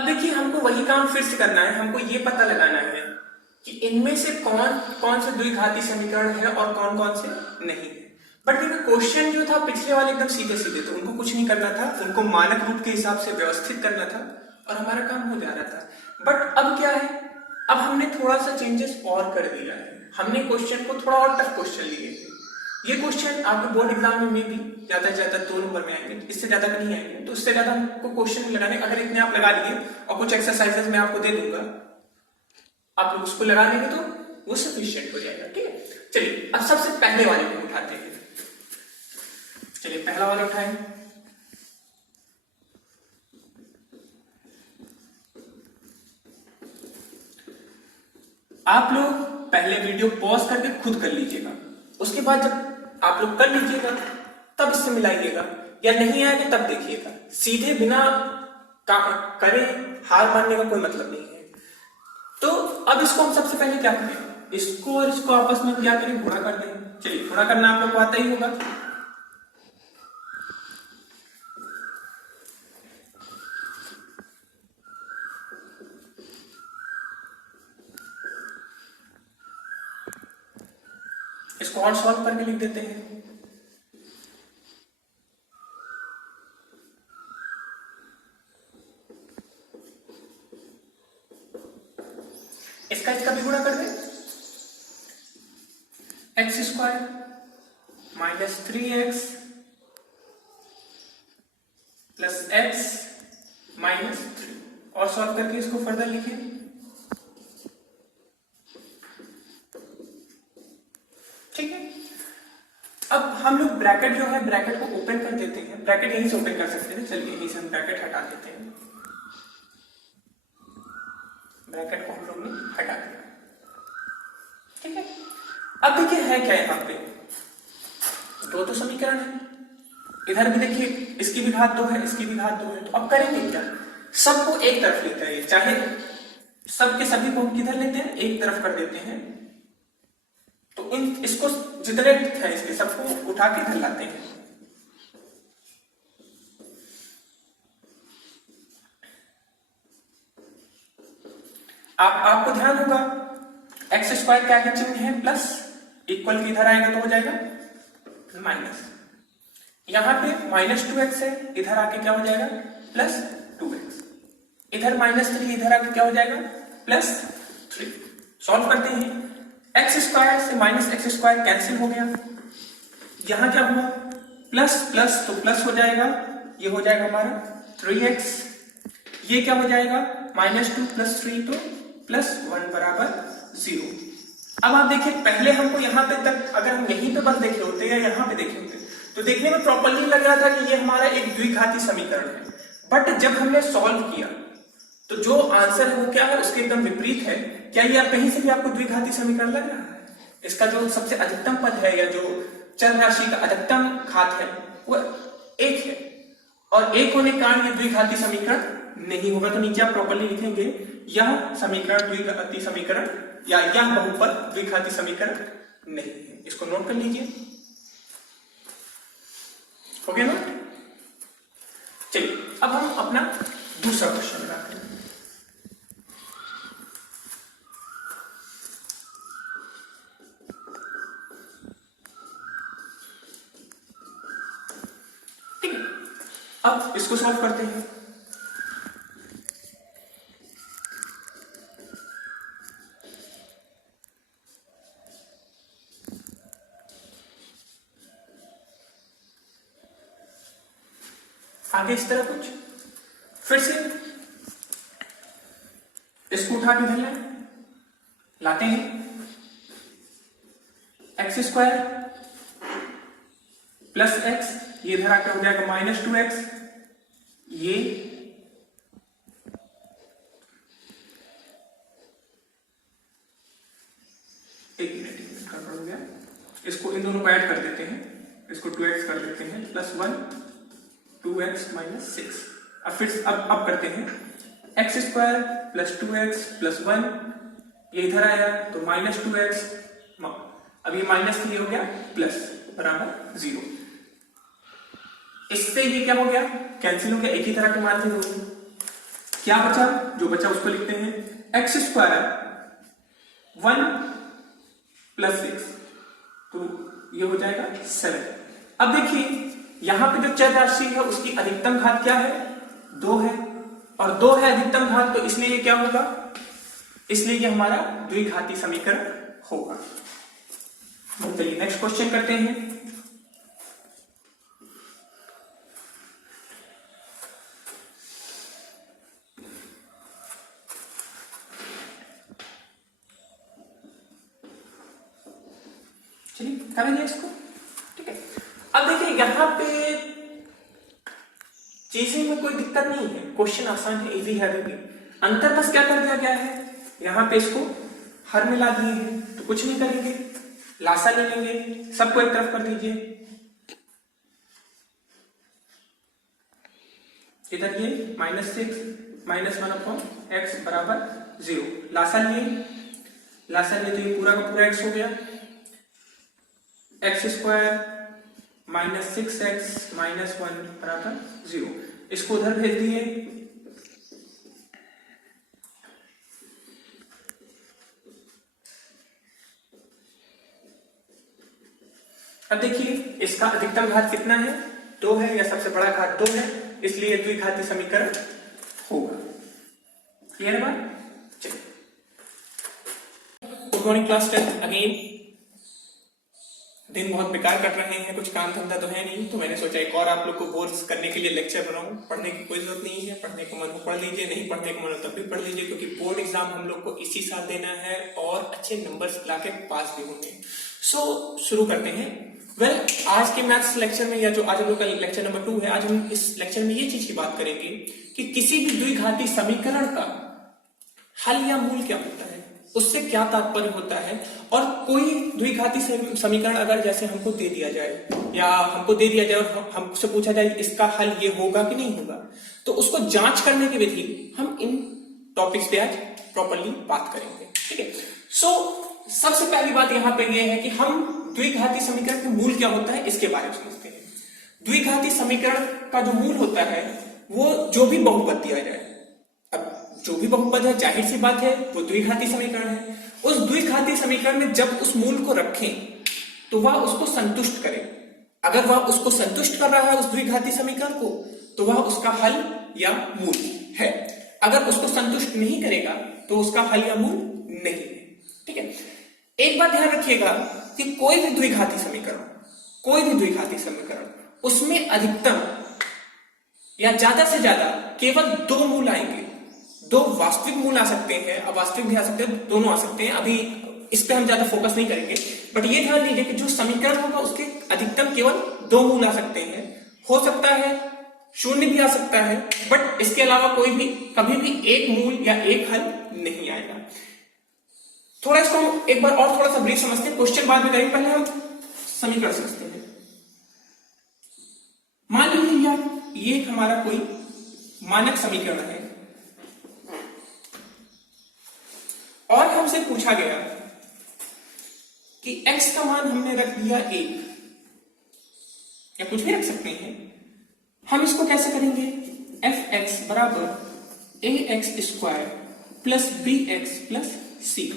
अब देखिए हमको वही काम फिर से करना है, हमको ये पता लगाना है कि इनमें से कौन कौन से द्विघाती समीकरण है और कौन कौन से नहीं है। बट देखिए क्वेश्चन जो था पिछले वाले एकदम सीधे सीधे, तो उनको कुछ नहीं करना था, उनको मानक रूप के हिसाब से व्यवस्थित करना था और हमारा काम हो जा रहा था। बट अब क्या है, अब हमने थोड़ा सा चेंजेस और कर दिया है। हमने क्वेश्चन को थोड़ा और टफ क्वेश्चन लिए थे। ये क्वेश्चन आपके बोर्ड एग्जाम में भी ज्यादा से ज्यादा 2 नंबर में आएंगे, इससे ज्यादा का नहीं आएंगे। तो इससे ज्यादा हमको क्वेश्चन लगाने, अगर इतने आप लगा लिए और कुछ एक्सरसाइजेस मैं आपको दे दूंगा, आप लोग उसको लगा लेंगे तो वो सफिशिएंट हो जाएगा। ठीक है, चलिए अब सबसे पहले वाले को उठाते हैं। चलिए पहला वाला उठाएं। आप लोग पहले वीडियो पॉज करके खुद कर लीजिएगा, उसके बाद जब आप लोग कर लीजिएगा तब इससे मिलाइएगा, या नहीं आएगा तब देखिएगा। सीधे बिना करे हार मानने का कोई मतलब नहीं है। तो अब इसको हम सबसे पहले क्या करें, इसको और इसको आपस में क्या करें, गुणा कर दें। चलिए गुणा करना आप लोग को आता ही होगा। इसको और सॉल्व करके लिख देते हैं। इसका भी गुणा कर दें। X square minus 3x plus x minus 3, और सॉल्व करके इसको फर्दर लिखें। ठीक है, अब हम लोग ब्रैकेट जो है, ब्रैकेट को ओपन कर देते हैं। ब्रैकेट यहीं से ओपन कर सकते हैं। चलिए यहीं से हम ब्रैकेट हटा देते हैं। ब्रैकेट को हम लोग ने हटा दिया। ठीक है, अब देखिए है क्या यहाँ पे, दो तो समीकरण है। इधर भी देखिए इसकी भी घात 2 है, इसकी भी घात 2 है। तो अब करेंगे क्या, सबको एक तरफ लेते हैं, चाहे सब के सभी को हम किधर लेते हैं, एक तरफ कर देते हैं। तो इसको जितने है इसके सबको उठा के इधर लाते हैं। आपको ध्यान होगा एक्स स्क्वायर क्या का चिन्ह है, प्लस, इक्वल की इधर आएगा तो हो जाएगा माइनस। यहां पे माइनस 2x है, इधर आके क्या हो जाएगा प्लस 2x। इधर माइनस 3, इधर आके क्या हो जाएगा प्लस 3। सॉल्व करते हैं। एक्स स्क्वायर से माइनस एक्स स्क्वायर कैंसिल हो गया। यहां क्या हुआ, प्लस प्लस तो प्लस हो जाएगा, ये हो जाएगा हमारा 3x। ये क्या हो जाएगा माइनस 2 प्लस 3 तो प्लस 1 बराबर 0। अब आप देखिए पहले हमको यहां पे तक अगर हम यहीं पे बस देखे होते या यहां पे देखे होते तो देखने में प्रॉपरली लग रहा था कि ये हमारा एक द्विघाती समीकरण है। बट जब हमने सॉल्व किया तो जो आंसर है वो क्या है, उसके एकदम विपरीत है। क्या ये आप कहीं से भी आपको द्विघाती समीकरण लग रहा है? इसका जो सबसे अधिकतम पद है या जो चर राशि का अधिकतम घात है वो 1 है, और 1 होने के कारण ये द्विघाती समीकरण नहीं होगा। तो नीचे आप प्रॉपरली लिखेंगे यह समीकरण द्विघाती समीकरण या यह बहुपद द्विघाती समीकरण नहीं है। इसको नोट कर लीजिए, हो गया ना। चलिए अब हम अपना दूसरा क्वेश्चन लगाते हैं। ठीक है, अब इसको सॉल्व करते हैं। आगे इस तरह कुछ, फिर से इसको उठा के इधर लाते हैं। एक्स स्क्वायर प्लस एक्स, ये इधर आकर हो जाएगा माइनस 2x। ये एक मिनट गड़बड़ हो गया, इसको इन दोनों को ऐड कर देते हैं। इसको 2x कर देते हैं प्लस 1 2x माइनस 6। अब फिर अब करते हैं x square plus 2x plus 1, ये इधर आया तो माइनस 2x, अब ये माइनस 3 हो गया प्लस बराबर 0। इससे ये क्या हो गया, कैंसिल हो गया, एक ही तरह के मार्जिन हो गए। क्या बचा, जो बचा उसको लिखते हैं एक्स स्क्वायर 1 + 6, तो ये हो जाएगा 7। अब देखिए यहां पे जो चर राशि है उसकी अधिकतम घात क्या है, 2 है, और 2 है अधिकतम घात, तो इसलिए ये क्या होगा, इसलिए ये हमारा द्विघाती समीकरण होगा। तो चलिए नेक्स्ट क्वेश्चन करते हैं। चलिए करेंगे इसको, ठीक है। अब देखिए यहां पे चीजें में कोई दिक्कत नहीं है, क्वेश्चन आसान है, इजी है। अभी अंतर बस क्या कर दिया गया है, यहां पे इसको हर में ला दिए हैं, तो कुछ नहीं करेंगे, लासा ले लेंगे, सबको एक तरफ कर दीजिए, इधर ये -6 -1/x बराबर 0, लासा लिए तो ये पूरा का पूरा x हो गया, x स्क्वायर -6x - 1 बराबर 0, इसको उधर भेज दिए, अब देखिए इसका अधिकतम घात कितना है, 2 है, या सबसे बड़ा घात 2 है, इसलिए द्विघाती समीकरण होगा। क्लियर है बात। चलिए गुड मॉर्निंग क्लास 10 अगेन। दिन बहुत बेकार कट रहे हैं, कुछ काम धंधा तो है नहीं, तो मैंने सोचा एक और आप लोग को बोर करने के लिए लेक्चर बनाऊं। पढ़ने की कोई जरूरत नहीं है, पढ़ने को मन हो पढ़ लीजिए, नहीं पढ़ने को मन हो तब भी पढ़ लीजिए, क्योंकि बोर्ड एग्जाम हम लोग को इसी साल देना है और अच्छे नंबर्स लाके पास भी होंगे। सो शुरू करते हैं। आज के मैथ्स लेक्चर में, या जो आज हम लोग का लेक्चर नंबर 2 है, आज हम इस लेक्चर में ये चीज की बात करेंगे कि किसी भी द्विघाती समीकरण का हल या मूल क्या होता है, उससे क्या तात्पर्य होता है, और कोई द्विघाती समीकरण अगर जैसे हमको दे दिया जाए, या हमको दे दिया जाए और हमसे पूछा जाए इसका हल ये होगा कि नहीं होगा, तो उसको जांच करने की विधि हम इन टॉपिक्स पे आज प्रॉपर्ली बात करेंगे, ठीक है। सो सबसे पहली बात यहां पे ये है कि हम द्विघाती समीकरण का मूल क्या होता है इसके बारे में समझते हैं। द्विघाती समीकरण का जो मूल होता है वो जो भी बहुपद दिया जाए, अब जो भी बहुपद है जाहिर सी बात है वो द्विघाती समीकरण है। उस द्विघाती समीकरण में जब उस मूल को रखें तो वह उसको संतुष्ट करे। अगर वह उसको संतुष्ट कर रहा है उस द्विघाती समीकरण को, तो वह उसका हल या मूल है। अगर उसको संतुष्ट नहीं करेगा तो उसका हल या मूल नहीं है, ठीक है। एक बात ध्यान रखिएगा कि कोई भी द्विघाती समीकरण उसमें अधिकतम या ज्यादा से ज्यादा केवल 2 मूल आएंगे। 2 वास्तविक मूल आ सकते हैं, अवास्तविक भी आ सकते हैं, दोनों आ सकते हैं। अभी इस पे हम ज्यादा फोकस नहीं करेंगे, बट ये ध्यान दीजिए कि जो समीकरण होगा उसके अधिकतम केवल 2 मूल आ सकते हैं। हो सकता है 0 भी आ सकता है, बट इसके अलावा कोई भी कभी भी एक मूल या एक हल नहीं आएगा। थोड़ा इसको हम एक बार और थोड़ा सा ब्रीफ समझते हैं, क्वेश्चन बाद में करेंगे, पहले हम समीकरण समझते हैं। मान लीजिए ये हमारा कोई मानक समीकरण है और हमसे पूछा गया कि x का मान हमने रख दिया 1, या कुछ भी रख सकते हैं। हम इसको कैसे करेंगे, f(x) बराबर ax² plus bx plus c।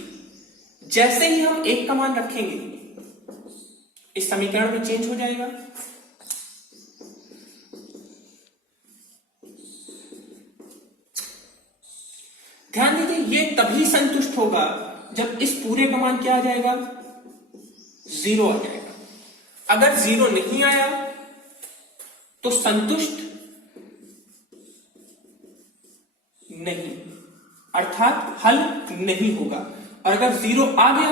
जैसे ही हम 1 का मान रखेंगे इस समीकरण में चेंज हो जाएगा। ध्यान दीजिए ये तभी संतुष्ट होगा जब इस पूरे का मान क्या आ जाएगा, 0 आ जाएगा। अगर 0 नहीं आया तो संतुष्ट नहीं, अर्थात हल नहीं होगा। और अगर 0 आ गया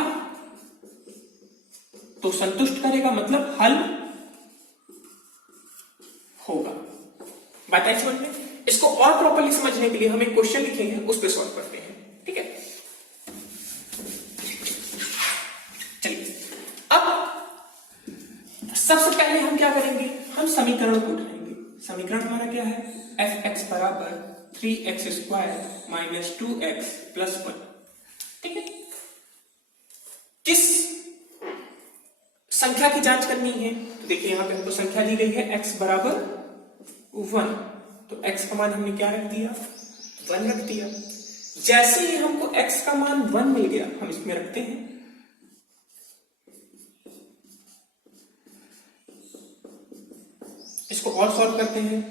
तो संतुष्ट करेगा, मतलब हल होगा। बात आई समझ में? इसको और प्रॉपर्ली समझने के लिए हम एक क्वेश्चन लिखेंगे, उस पर सॉल्व करते हैं, ठीक है। चलिए अब सबसे पहले हम क्या करेंगे, हम समीकरण को उठाएंगे। समीकरण हमारा क्या है, f(x) बराबर 3x² - 2x + 1, ठीक है। किस संख्या की जांच करनी है, तो देखिए यहां पे हमको संख्या दी गई है x बराबर 1, तो x का मान हमने क्या रख दिया, 1 रख दिया। जैसे ही हमको x का मान 1 मिल गया, हम इसमें रखते हैं, इसको और सॉल्व करते हैं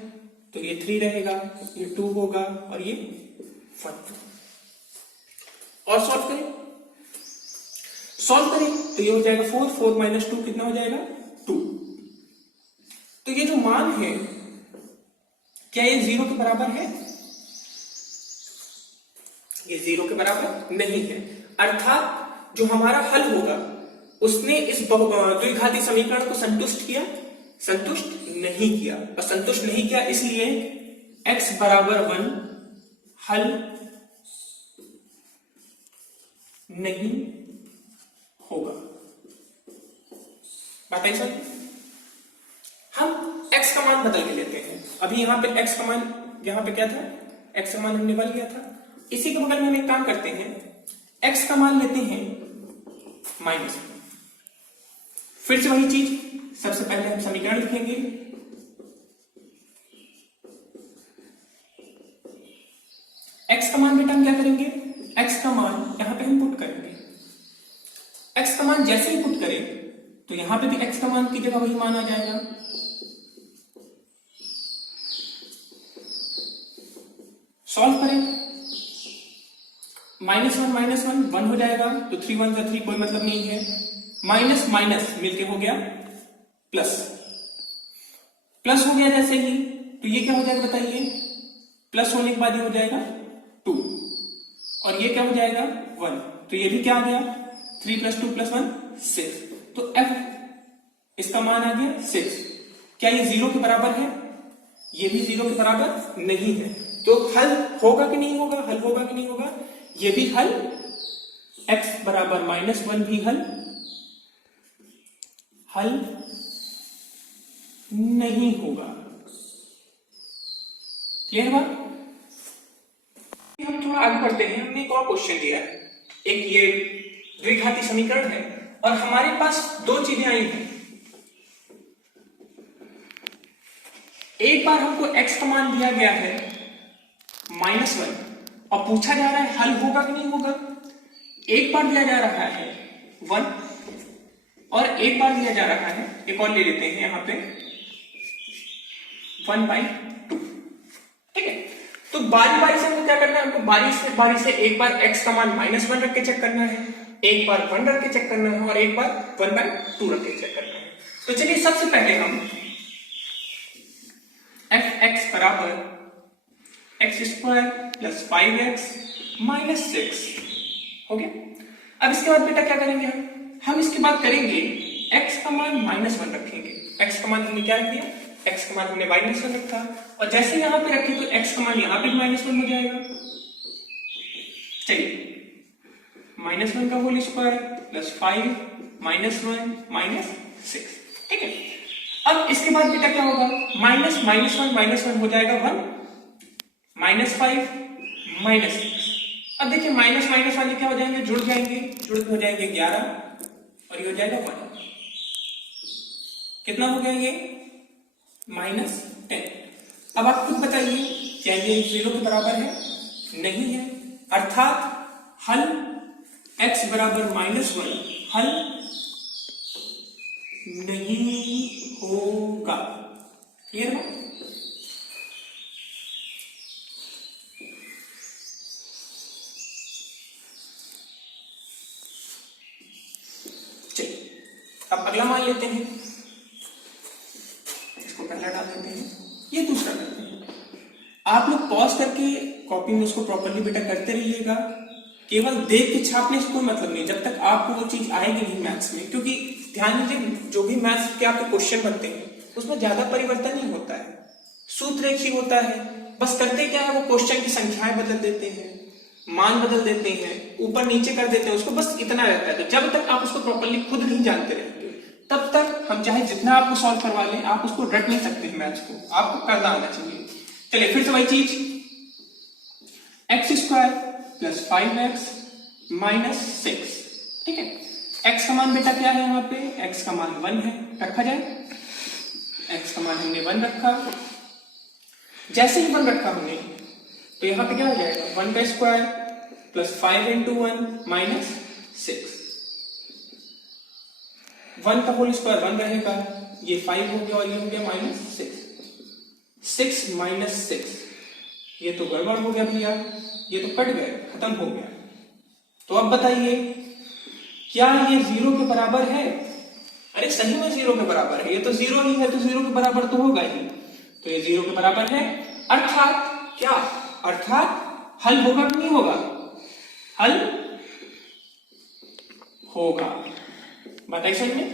तो ये 3 रहेगा, ये 2 होगा और ये 1। और सॉल्व करें तो ये हो जाएगा 4, 4 माइनस 2 कितना हो जाएगा 2। तो ये जो मान है क्या ये 0 के बराबर है? ये 0 के बराबर नहीं है, अर्थात जो हमारा हल होगा उसने इस द्विघाती समीकरण को संतुष्ट किया? संतुष्ट नहीं किया। और संतुष्ट नहीं किया इसलिए x बराबर 1 हल नहीं होगा। बात आई समझ? हम x का मान बदल के लेते हैं। अभी यहां पे x का मान, यहां पे क्या था? x का मान हमने बदल लिया था। इसी के बगल में हम एक काम करते हैं, x का मान लेते हैं -1। फिर से वही चीज, सबसे पहले हम समीकरण लिखेंगे, x का मान बेटा हम क्या करेंगे? x का मान यहां पे हम पुट करेंगे। x का मान जैसे ही पुट करें तो यहां पे भी x का मान की जगह वही मान आ जाएगा। सॉल्व करें, -1 1 हो जाएगा, तो 3 1 3 कोई मतलब नहीं है। माइनस माइनस मिलके हो गया प्लस, प्लस हो गया जैसे ही, तो ये क्या हो जाएगा बताइए? प्लस होने के बाद ये हो जाएगा 2 और ये क्या हो जाएगा 1, तो ये भी क्या आ गया 3 + 2 + 1 6। तो f इसका मान आ गया 6। क्या ये 0 के बराबर है? ये भी 0 के बराबर नहीं है। तो हल होगा कि नहीं होगा? हल होगा कि नहीं होगा? ये भी हल, x बराबर -1 भी हल नहीं होगा। क्लियर बात? हम थोड़ा आगे बढ़ते हैं। हमने एक और क्वेश्चन दिया है, एक ये द्विघाती समीकरण है और हमारे पास दो चीजें आई हैं। एक बार हमको x का मान दिया गया है -1 और पूछा जा रहा है हल होगा कि नहीं होगा। एक बार दिया जा रहा है 1 और एक बार दिया जा रहा है, एक और ले लेते हैं यहां पे 1/2। ठीक है, तो बारी बारी से हमको क्या करना है? हमको बारी से एक बार x का मान -1 रख के चेक करना है, एक बार 1 रख के चेक करना है और एक बार 1/2 रख के चेक करना है। तो चलिए सबसे पहले हम fx बराबर x² + 5x - 6 हो गया। अब इसके बाद बेटा क्या करेंगे? हम इसके बाद करेंगे x का मान -1 रखेंगे। x का मान हमने क्या रख दिया? x का मान हमने -1 रखा और जैसे यहां पे रखे तो x का मान यहां पे -1 हो जाएगा। चलिए, -1 का होल स्क्वायर + 5 -1 - 6। ठीक है, अब इसके बाद बेटा क्या होगा? -1 हो जाएगा 1, -5 -6। अब देखिए माइनस माइनस वाले क्या हो जाएंगे? जुड़ जाएंगे, जुड़ हो जाएंगे 11 और ये हो जाएगा 1। कितना हो गया ये? -10। अब आप खुद बताइए, क्या ये 0 के बराबर है? नहीं है, अर्थात हल x बराबर -1 हल नहीं होगा। क्लियर है? चलिए अब अगला मान लेते हैं, इसको पहला डाल देते हैं, ये दूसरा करते हैं। आप लोग पॉज करके कॉपी में उसको प्रॉपर्ली बेटा करते रहिएगा, केवल देख के छापने से कोई मतलब नहीं जब तक आपको वो चीज आएगी नहीं मैथ्स में। क्योंकि ध्यान दीजिए, जो भी मैथ्स के आपके क्वेश्चन बनते हैं उसमें ज्यादा परिवर्तन नहीं होता है, सूत्र एक ही होता है। बस करते क्या है, वो क्वेश्चन की संख्याएं बदल देते हैं, मान बदल देते हैं, ऊपर नीचे कर देते हैं उसको, बस इतना रहता है। तो जब तक आप उसको प्रॉपर्ली खुद नहीं जानते रहेंगे तब तक हम चाहे जितना आपको सॉल्व करवा लें, आप उसको रट नहीं सकते हैं मैथ्स को, आपको करना आना चाहिए। चलिए फिर से वही चीज, x² + 5x - 6। ठीक है, x का मान बेटा क्या है? यहाँ पे x का मान 1 है, रखा जाए। x का मान हमने 1 रखा, जैसे ही 1 रखा हमने तो यहाँ पे क्या हो जाएगा 1 का स्क्वायर प्लस 5 इंटू 1 माइनस 6। 1 का होल स्क्वायर 1 रहेगा, ये 5 हो गया और ये हो गया माइनस 6। 6 माइनस 6 ये तो गड़बड़ हो गया भैया, ये तो कट गए, खत्म हो गया। तो अब बताइए क्या ये 0 के बराबर है? अरे सही में 0 के बराबर है, ये तो 0 ही है तो 0 के बराबर तो होगा ही। तो ये 0 के बराबर है, अर्थात क्या? अर्थात हल होगा कि नहीं होगा? हल होगा। बताइए समझ में?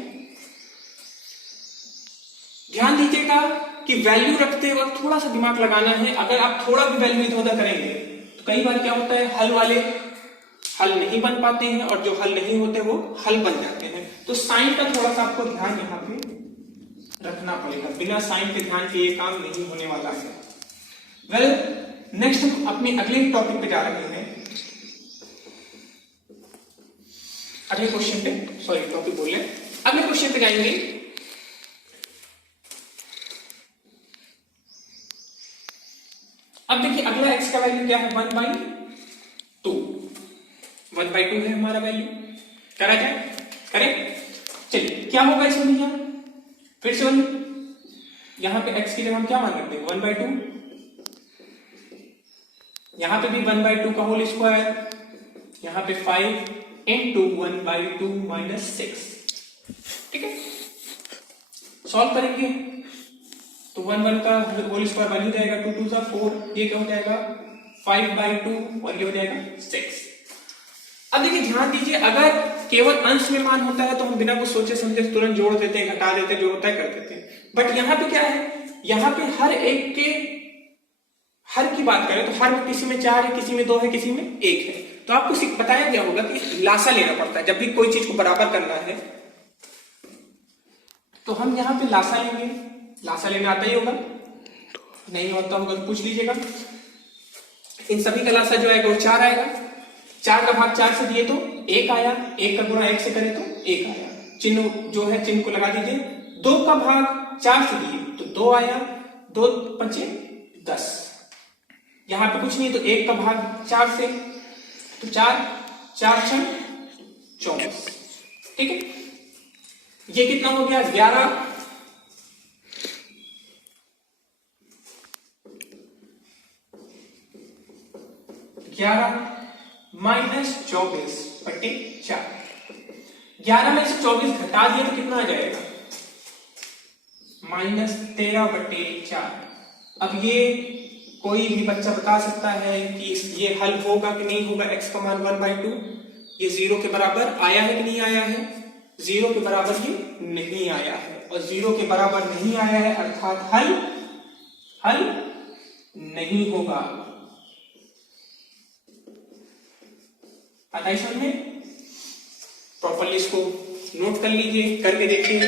ध्यान दीजिएगा कि वैल्यू रखते वक्त थोड़ा सा दिमाग लगाना है। अगर आप थोड़ा भी वैल्यू इधर उधर करेंगे तो कई बार क्या होता है, हल वाले हल नहीं बन पाते हैं और जो हल नहीं होते वो हल बन जाते हैं। तो साइन का थोड़ा सा आपको ध्यान यहाँ पे रखना पड़ेगा, बिना साइन के ध्यान के ये काम नहीं होने वाला है। वेल नेक्स्ट हम अपने अगले टॉपिक पे जा रहे हैं, अगले क्वेश्चन पे, सॉरी टॉपिक बोल रहे, अगले क्वेश्चन पे जाएंगे। अब देखिए अगला x का वैल्यू क्या है 1/2। 1/2 है हमारा वैल्यू, करा जाए? करें? चलिए क्या होगा इसमें भैया, फिर से यहां पे x की जगह हम क्या मान रखते हैं 1/2, यहां पे भी 1/2 का होल स्क्वायर, यहां पे 5 इंटू 1/2 माइनस 6। ठीक है, सॉल्व करेंगे तो 1 का होल स्क्वायर बन ही जाएगा, 2 2 जा 4, ये क्या हो जाएगा 5/2 और ये हो जाएगा 6। अब देखिए ध्यान दीजिए, अगर केवल अंश में मान होता है तो हम बिना कुछ सोचे समझे तुरंत जोड़ देते हैं, घटा देते हैं, जो होता है कर देते हैं। बट यहाँ पे क्या है, यहाँ पे हर एक के हर की बात करें तो हर में किसी में 4 है, किसी में 2 है, किसी में 1 है। तो आपको बताया गया होगा कि लासा लेना पड़ता है जब भी कोई चीज को बराबर करना है। तो हम यहाँ पे लासा लेंगे, लासा लेना आता ही होगा, नहीं होता होगा तो पूछ लीजिएगा। इन सभी का लासा जो आएगा वो 4 आएगा, 4 का भाग 4 से दिए तो 1 आया, 1 का गुणा 1 से करें तो 1 आया, चिन्ह जो है चिन्ह को लगा दीजिए। 2 का भाग 4 से दिए तो 2 आया, 2 5 10, यहां पे कुछ नहीं तो 1 का भाग 4 से तो 4 4 6 24। ठीक है, ये कितना हो गया 11 माइनस 24/4। 11 में से 24 घटा दिए तो कितना आ जाएगा माइनस 13/4। अब ये कोई भी बच्चा बता सकता है कि ये हल होगा कि नहीं होगा। x का मान 1/2 ये 0 के बराबर आया है कि नहीं आया है, 0 के बराबर ये नहीं आया है, और 0 के बराबर नहीं आया है अर्थात हल नहीं होगा। आता है समझ में? प्रॉपर्ली इसको नोट कर लीजिए, करके देखिए।